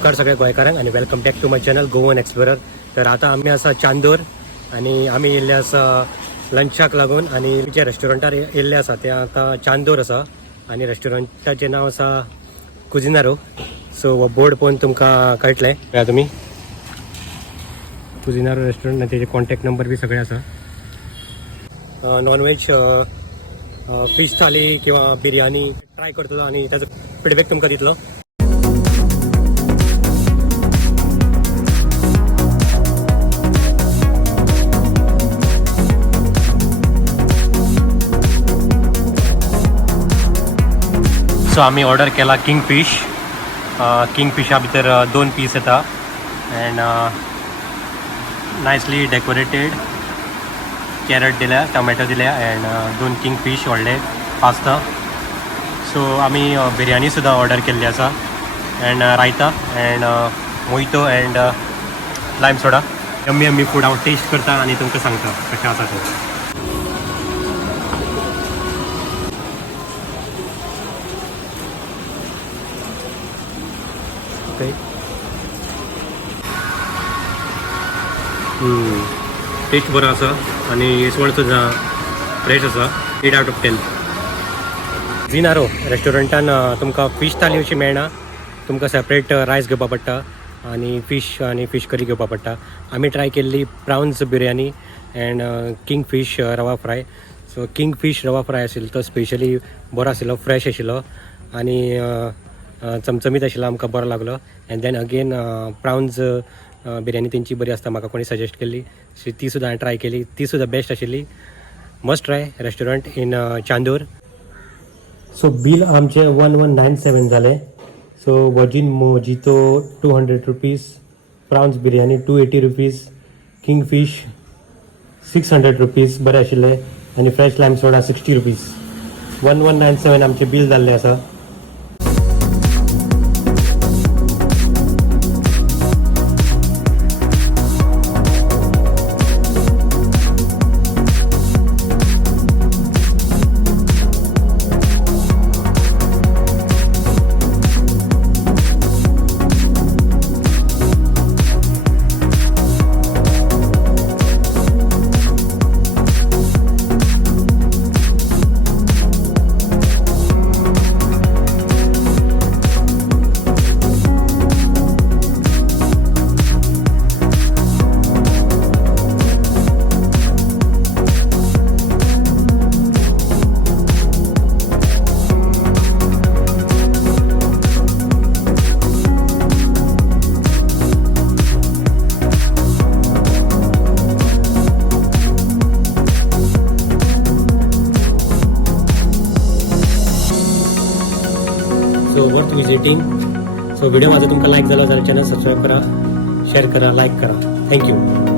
नमस्कार सगळ्या गोंयकारांक आणि welcome back to my channel Goan explorer. तर आता आम्ही असा चांदोर आणि आम्ही येयल्ले असा लंचाक लागून आणि जे रेस्टॉरंटार येयल्ले असा ते आता चांदोर असा आणि रेस्टॉरंटाचें नाव असा कुजिनारो. सो हो बोर्ड पळोवन तुमकां कळटलें. पळया तुमी कुजिनारो रेस्टॉरंट आणि तेजे कॉन्टॅक्ट नंबर बी सगळे असा. नॉनव्हेज फिश थाली किंवा बिर्याणी ट्राय करतलो आणि त्याचो फीडबॅक तुमकां दितलो. सो आम्ही ऑर्डर केला किंगफिशा भितर 2 पीस येता अँड नायसली डेकोरेटेड कॅरट दिल्या, टोमॅटो दिल्या अँड 2 किंगफिश व्हडले पास्ता. सो आम्ही बिर्याणी सुद्धा ऑर्डर केल्ली आसा and raita and mojito and lime soda. Yummy food हांव टेस्ट करता आणि तुमकां सांगता कशें आसा तें. टेस्ट बरो आसा आणि इसवण सुद्दां फ्रेश आसा. 8 out of 10. कुजिनारो रेस्टॉरंटान तुमकां फिश थाली अशी मेळना, तुमकां सेपरेट रायस घेवपा पडटा आणि फिश करी घेवपा पडटा. आमी ट्राय केल्ली प्रावन्स बिर्याणी अँड किंगफिश रवा फ्राय. सो किंगफिश रवा फ्राय आशिल्लो तो स्पेशली बरो आशिल्लो, फ्रेश आशिल्लो आणि चमचमीत आशिल्लो, आमकां बरो लागलो. And then again prawns biryani तेंची बरी आसता, म्हाका कोणी सजेस्ट केल्ली. सो ती सुद्दां हांवें ट्राय केली, ती सुद्दां बेस्ट आशिल्ली. Must try restaurant in Chandor. So bill आमचे 1197 जाले. So virgin mojito 200 rupees, prawns biryani 280 rupees, kingfish 600 rupees बरे आशिल्ले आणि फ्रेश लायम सोडा 60 रुपीज. 1197 आमचे बील जाल्ले आसा. So worth visiting. So video माझा तुमका लाईक झाला तर चॅनल सबस्क्राईब करा, शेअर करा, लाईक करा. थँक्यू.